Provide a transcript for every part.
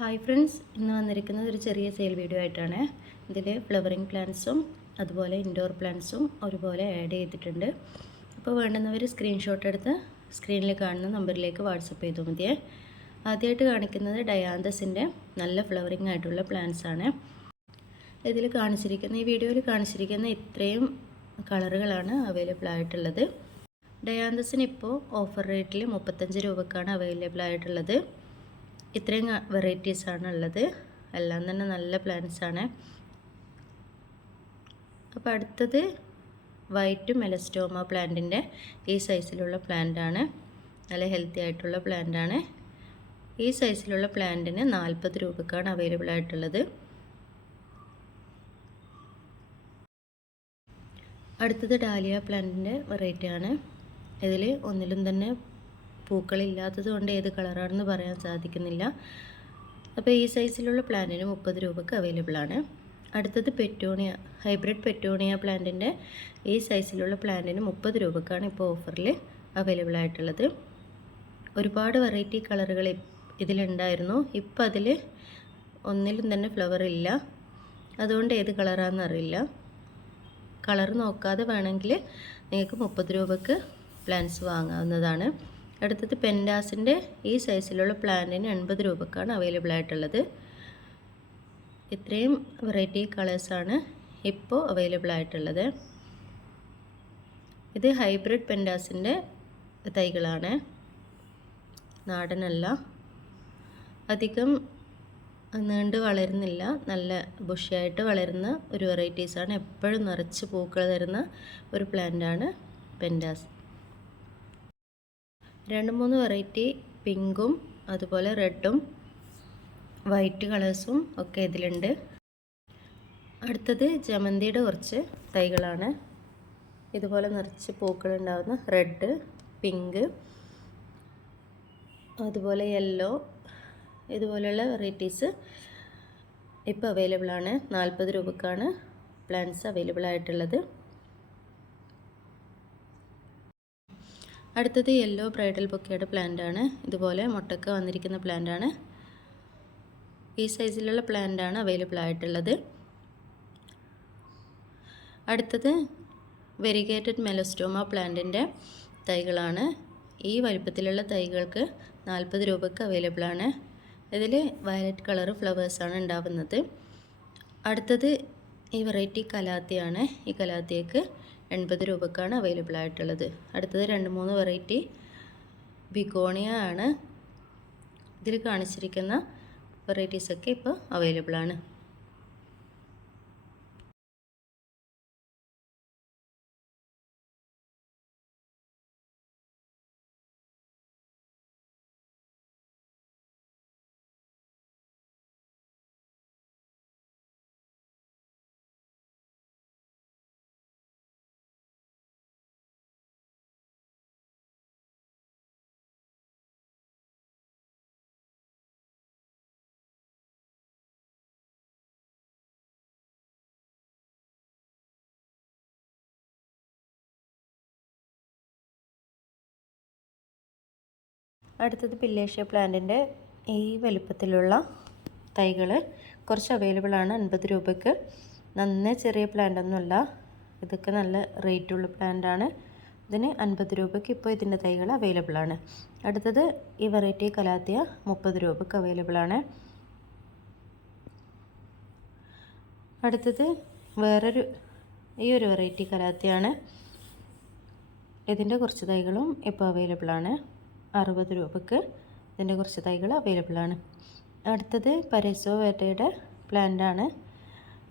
Hi friends, ഇന്ന് വന്നിരിക്കുന്നത് ഒരു ചെറിയ സെയിൽ വീഡിയോ ആയിട്ടാണ്. ഇതിൽ ഫ്ലവറിങ് പ്ലാന്റ്സും അതുപോലെ ഇൻഡോർ പ്ലാന്റ്സും ഒരുപോലെ ആഡ് ചെയ്തിട്ടുണ്ട്. അപ്പോൾ വേണ്ടുന്നവർ സ്ക്രീൻഷോട്ട് എടുത്ത് സ്ക്രീനിൽ കാണുന്ന നമ്പറിലേക്ക് വാട്സപ്പ് ചെയ്തു മതിയേ. ആദ്യമായിട്ട് കാണിക്കുന്നത് ഡയാന്തസിൻ്റെ നല്ല ഫ്ലവറിങ് ആയിട്ടുള്ള പ്ലാന്റ്സ് ആണ്. ഇതിൽ കാണിച്ചിരിക്കുന്ന ഈ വീഡിയോയിൽ കാണിച്ചിരിക്കുന്ന ഇത്രയും കളറുകളാണ് അവൈലബിൾ ആയിട്ടുള്ളത്. ഡയാന്തസിന് ഇപ്പോൾ ഓഫർ റേറ്റിൽ 35 രൂപക്കാണ് അവൈലബിൾ ആയിട്ടുള്ളത്. ഇത്രയും വെറൈറ്റീസാണ് ഉള്ളത്. എല്ലാം തന്നെ നല്ല പ്ലാന്റ്സ് ആണ്. അപ്പോൾ അടുത്തത് വൈറ്റ് മെലസ്റ്റോമ പ്ലാന്റിൻ്റെ ഈ സൈസിലുള്ള പ്ലാന്റ് ആണ്. നല്ല ഹെൽത്തി ആയിട്ടുള്ള പ്ലാന്റ് ആണ്. ഈ സൈസിലുള്ള പ്ലാന്റിന് 40 രൂപക്കാണ് അവൈലബിൾ ആയിട്ടുള്ളത്. അടുത്തത് ഡാലിയ പ്ലാന്റിൻ്റെ വെറൈറ്റി ആണ്. ഇതിൽ ഒന്നിലും തന്നെ പൂക്കളില്ലാത്തത് കൊണ്ട് ഏത് കളറാണെന്ന് പറയാൻ സാധിക്കുന്നില്ല. അപ്പോൾ ഈ സൈസിലുള്ള പ്ലാന്റിന് 30 രൂപക്ക് അവൈലബിൾ ആണ്. അടുത്തത് പെറ്റൂണിയ, ഹൈബ്രിഡ് പെറ്റൂണിയ പ്ലാന്റിൻ്റെ ഈ സൈസിലുള്ള പ്ലാന്റിന് 30 രൂപക്കാണ് ഇപ്പോൾ ഓഫറിൽ അവൈലബിൾ ആയിട്ടുള്ളത്. ഒരുപാട് വെറൈറ്റി കളറുകൾ ഇതിലുണ്ടായിരുന്നു. ഇപ്പോൾ അതിൽ ഒന്നിലും തന്നെ ഫ്ലവർ ഇല്ല. അതുകൊണ്ട് ഏത് കളറാണെന്ന് അറിയില്ല. കളർ നോക്കാതെ വേണമെങ്കിൽ നിങ്ങൾക്ക് 30 രൂപക്ക് പ്ലാന്റ്സ് വാങ്ങാവുന്നതാണ്. അടുത്തത് പെൻഡാസിൻ്റെ ഈ സൈസിലുള്ള പ്ലാന്റിന് 80 രൂപക്കാണ് അവൈലബിൾ ആയിട്ടുള്ളത്. ഇത്രയും വെറൈറ്റി കളേഴ്സാണ് ഇപ്പോൾ അവൈലബിൾ ആയിട്ടുള്ളത്. ഇത് ഹൈബ്രിഡ് പെൻഡാസിൻ്റെ തൈകളാണ്, നാടനല്ല. അധികം നീണ്ട് വളരുന്നില്ല, നല്ല ബുഷിയായിട്ട് വളരുന്ന ഒരു വെറൈറ്റീസാണ്. എപ്പോഴും നിറച്ച് പൂക്കൾ തരുന്ന ഒരു പ്ലാന്റാണ് പെൻഡാസ്. 2-3 വെറൈറ്റി പിങ്കും അതുപോലെ റെഡും വൈറ്റ് കളേഴ്സും ഒക്കെ ഇതിലുണ്ട്. അടുത്തത് ജമന്തിയുടെ കുറച്ച് തൈകളാണ്. ഇതുപോലെ നിറച്ച് പൂക്കൾ ഉണ്ടാകുന്ന റെഡ്, പിങ്ക്, അതുപോലെ യെല്ലോ, ഇതുപോലെയുള്ള വെറൈറ്റീസ് ഇപ്പോൾ അവൈലബിൾ ആണ്. 40 രൂപക്കാണ് പ്ലാന്റ്സ് അവൈലബിൾ ആയിട്ടുള്ളത്. അടുത്തത് യെല്ലോ ബ്രൈഡൽ ബൊക്കയുടെ പ്ലാന്റ് ആണ്. ഇതുപോലെ മുട്ടക്ക വന്നിരിക്കുന്ന പ്ലാന്റ് ആണ്. ഈ സൈസിലുള്ള പ്ലാന്റ് ആണ് അവൈലബിൾ ആയിട്ടുള്ളത്. അടുത്തത് വെരിഗേറ്റഡ് മെലസ്റ്റോമ പ്ലാന്റിൻ്റെ തൈകളാണ്. ഈ വലിപ്പത്തിലുള്ള തൈകൾക്ക് 40 രൂപക്ക് അവൈലബിൾ ആണ്. ഇതിൽ വയലറ്റ് കളർ ഫ്ലവേഴ്സാണ് ഉണ്ടാവുന്നത്. അടുത്തത് ഈ വെറൈറ്റി കലാത്തിയാണ്. ഈ കലാത്തിയക്ക് 80 രൂപക്കാണ് അവൈലബിൾ ആയിട്ടുള്ളത്. അടുത്തത് 2-3 വെറൈറ്റി ബിഗോണിയ ആണ്. ഇതിൽ കാണിച്ചിരിക്കുന്ന വെറൈറ്റീസൊക്കെ ഇപ്പോൾ അവൈലബിൾ ആണ്. അടുത്തത് പില്ലേഷ്യ പ്ലാന്റിൻ്റെ ഈ വലിപ്പത്തിലുള്ള തൈകൾ കുറച്ച് അവൈലബിൾ ആണ് 50 രൂപയ്ക്ക്. നന്നേ ചെറിയ പ്ലാന്റ് ഒന്നുമല്ല, ഇതൊക്കെ നല്ല റേറ്റുള്ള പ്ലാന്റാണ്. ഇതിന് 50 രൂപയ്ക്ക് ഇപ്പോൾ ഇതിൻ്റെ തൈകൾ അവൈലബിൾ ആണ്. അടുത്തത് ഈ വെറൈറ്റി കലാത്തിയ 30 രൂപയ്ക്ക് അവൈലബിൾ ആണ്. അടുത്തത് ഈ ഒരു വെറൈറ്റി കലാത്തിയാണ്. ഇതിൻ്റെ കുറച്ച് തൈകളും ഇപ്പോൾ അവൈലബിൾ ആണ്. 60 രൂപയ്ക്ക് ഇതിൻ്റെ കുറച്ച് തൈകൾ അവൈലബിൾ ആണ്. അടുത്തത് പരേസോ വേട്ടയുടെ പ്ലാന്റ് ആണ്.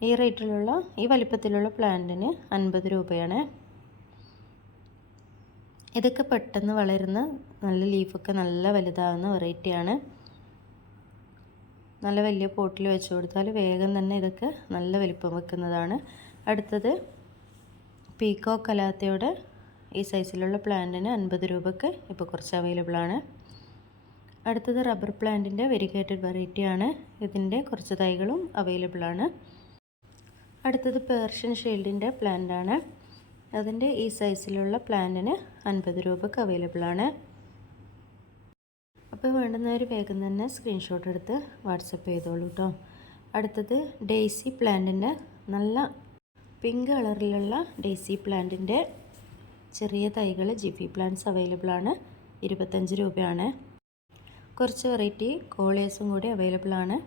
ഈ റേറ്റിലുള്ള ഈ വലിപ്പത്തിലുള്ള പ്ലാന്റിന് 50 രൂപയാണ്. ഇതൊക്കെ പെട്ടെന്ന് വളരുന്ന നല്ല ലീഫൊക്കെ നല്ല വലുതാകുന്ന വെറൈറ്റിയാണ്. നല്ല വലിയ പോട്ടിൽ വെച്ച് കൊടുത്താൽ വേഗം തന്നെ ഇതൊക്കെ നല്ല വലിപ്പം വെക്കുന്നതാണ്. അടുത്തത് പീക്കോ കലാത്തയുടെ ഈ സൈസിലുള്ള പ്ലാന്റിന് 50 രൂപയ്ക്ക് ഇപ്പോൾ കുറച്ച് അവൈലബിൾ ആണ്. അടുത്തത് റബ്ബർ പ്ലാന്റിൻ്റെ വെരിഗേറ്റഡ് വെറൈറ്റി ആണ്. ഇതിൻ്റെ കുറച്ച് തൈകളും അവൈലബിൾ ആണ്. അടുത്തത് പേർഷ്യൻ ഷീൽഡിൻ്റെ പ്ലാന്റ് ആണ്. അതിൻ്റെ ഈ സൈസിലുള്ള പ്ലാന്റിന് 50 രൂപയ്ക്ക് അവൈലബിൾ ആണ്. അപ്പോൾ വേണ്ടുന്നവർ വേഗം തന്നെ സ്ക്രീൻഷോട്ട് എടുത്ത് വാട്സപ്പ് ചെയ്തോളൂ കേട്ടോ. അടുത്തത് ഡെയ്സി പ്ലാന്റിൻ്റെ നല്ല പിങ്ക് കളറിലുള്ള ഡെയ്സി പ്ലാന്റിൻ്റെ ചെറിയ തൈകൾ ജിഫി പ്ലാന്റ്സ് അവൈലബിൾ ആണ്. 25 രൂപയാണ്. കുറച്ച് വെറൈറ്റി കോളിയേഴ്സും കൂടി അവൈലബിൾ ആണ്.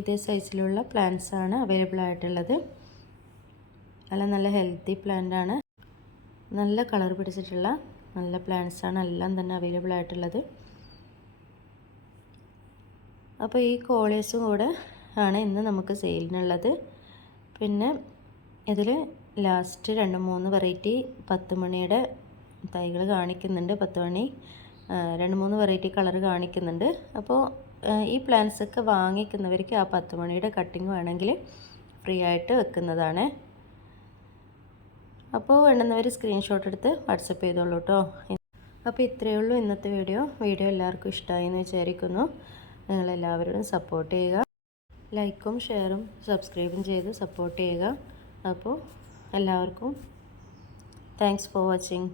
ഇതേ സൈസിലുള്ള പ്ലാന്റ്സ് ആണ് അവൈലബിൾ ആയിട്ടുള്ളത്. നല്ല ഹെൽത്തി പ്ലാന്റ് ആണ്. നല്ല കളർ പിടിച്ചിട്ടുള്ള നല്ല പ്ലാന്റ്സ് ആണ് എല്ലാം തന്നെ അവൈലബിൾ ആയിട്ടുള്ളത്. അപ്പോൾ ഈ കോളിയേഴ്സും കൂടെ ആണ് ഇന്ന് നമുക്ക് സെയിലിനുള്ളത്. പിന്നെ ഇതിൽ ലാസ്റ്റ് 2-3 വെറൈറ്റി 10 മണിയുടെ തൈകൾ കാണിക്കുന്നുണ്ട്. 10 മണി 2-3 വെറൈറ്റി കളർ കാണിക്കുന്നുണ്ട്. അപ്പോൾ ഈ പ്ലാന്റ്സ് ഒക്കെ വാങ്ങിക്കുന്നവർക്ക് ആ 10 മണിയുടെ കട്ടിങ് വേണമെങ്കിൽ ഫ്രീ ആയിട്ട് വെക്കുന്നതാണ്. അപ്പോൾ വേണ്ടുന്നവർ സ്ക്രീൻഷോട്ട് എടുത്ത് വാട്സപ്പ് ചെയ്തോളൂ കേട്ടോ. അപ്പോൾ ഇത്രയേ ഉള്ളൂ ഇന്നത്തെ വീഡിയോ എല്ലാവർക്കും ഇഷ്ടമായി എന്ന് വിചാരിക്കുന്നു. നിങ്ങളെല്ലാവരും സപ്പോർട്ട് ചെയ്യുക. ലൈക്കും ഷെയറും സബ്സ്ക്രൈബും ചെയ്ത് സപ്പോർട്ട് ചെയ്യുക. അപ്പോൾ എല്ലാവർക്കും താങ്ക്സ് ഫോർ വാച്ചിങ്.